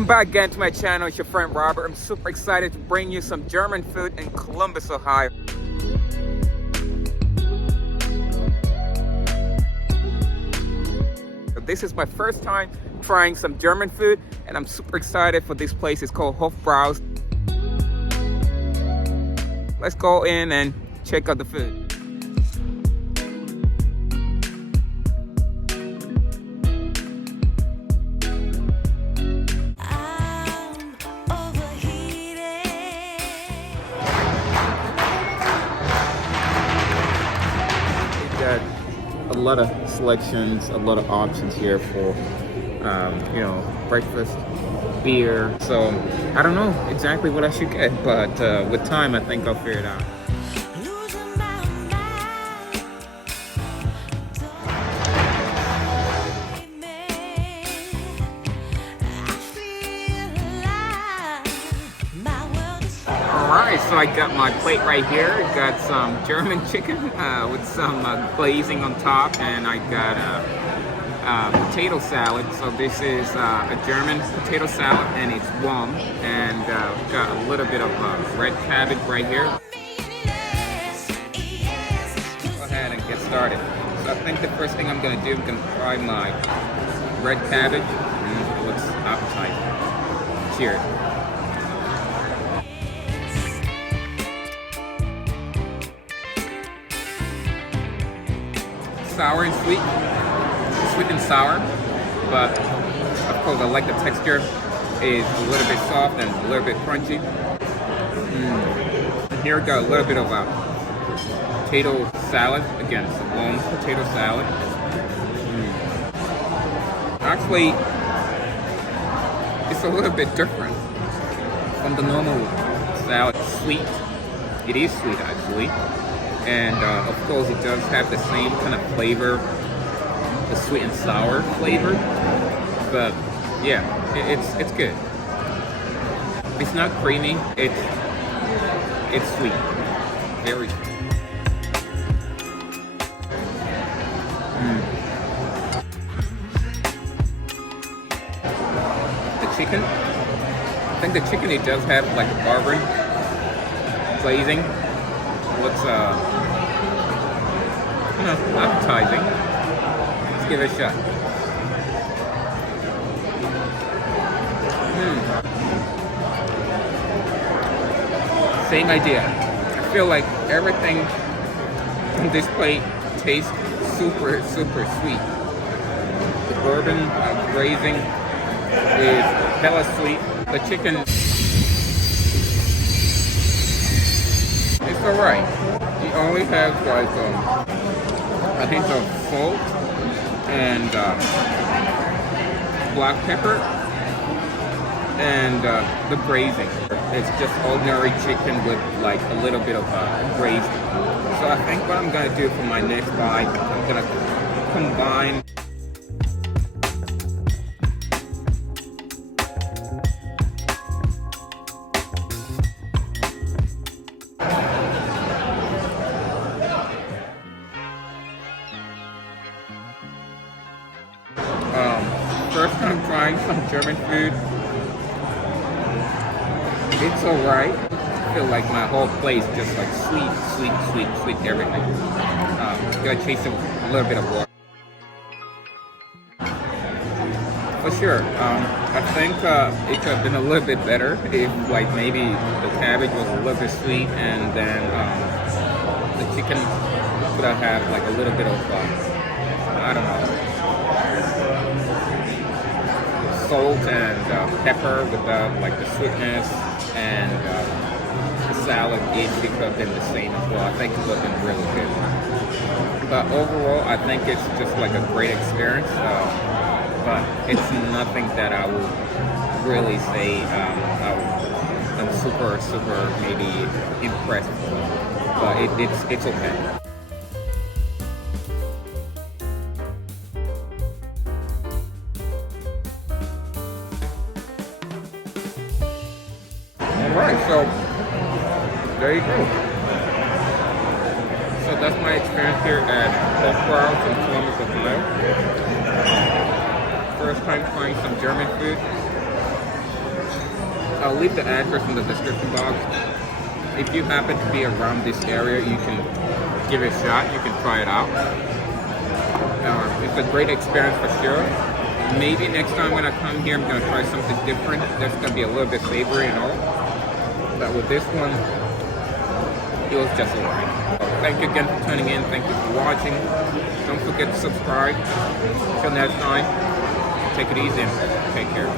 Welcome back again to my channel. It's your friend Robert. I'm super excited to bring you some German food in Columbus, Ohio. This is my first time trying some German food, and I'm super excited for this place. It's called HOFBRÄUHAUS. Let's go in and check out the food. Got a lot of selections, a lot of options here for you know, breakfast, beer. So I don't know exactly what I should get, but with time I think I'll figure it out. Alright, so I got my plate right here. Got some German chicken with some glazing on top, and I got a potato salad. So this is a German potato salad, and it's warm, and got a little bit of red cabbage right here. Go ahead and get started. So I think the first thing I'm gonna do, I'm gonna try my red cabbage. It looks appetizing. Cheers. Sour and sweet and sour, but of course I like the texture. Is a little bit soft and a little bit crunchy. Here I got a little bit of a potato salad. Again, it's a warm potato salad. Actually, it's a little bit different from the normal salad. Sweet. It is sweet actually. And of course it does have the same kind of flavor, the sweet and sour flavor, but yeah, it's good. It's not creamy, it's sweet, very sweet. The chicken, I think the chicken, it does have like a Bavarian glazing. Looks appetizing. Let's give it a shot. Same idea. I feel like everything on this plate tastes super sweet. The bourbon glazing is hella sweet. The chicken, it's alright. It only has like a hint of salt and black pepper and the braising. It's just ordinary chicken with like a little bit of braised. So I think what I'm gonna do for my next bite, I'm gonna combine first time trying some German food. It's alright. I feel like my whole plate is just like sweet everything. Gotta chase a little bit of water. For sure. I think it could have been a little bit better if like maybe the cabbage was a little bit sweet, and then the chicken could have had like a little bit of I don't know, salt and pepper without like the sweetness, and the salad it could have been the same as well. I think it would have been really good. But overall, I think it's just like a great experience. But it's nothing that I would really say I'm super maybe impressed with. But it's okay. Alright, so there you go. So that's my experience here at HOFBRÄUHAUS in Columbus, Ohio. First time trying some German food. I'll leave the address in the description box. If you happen to be around this area, you can give it a shot. You can try it out. It's a great experience for sure. Maybe next time when I come here, I'm gonna try something different. That's gonna be a little bit savory and all. But with this one, it was just alright. Thank you again for tuning in. Thank you for watching. Don't forget to subscribe. Until next time, take it easy and take care.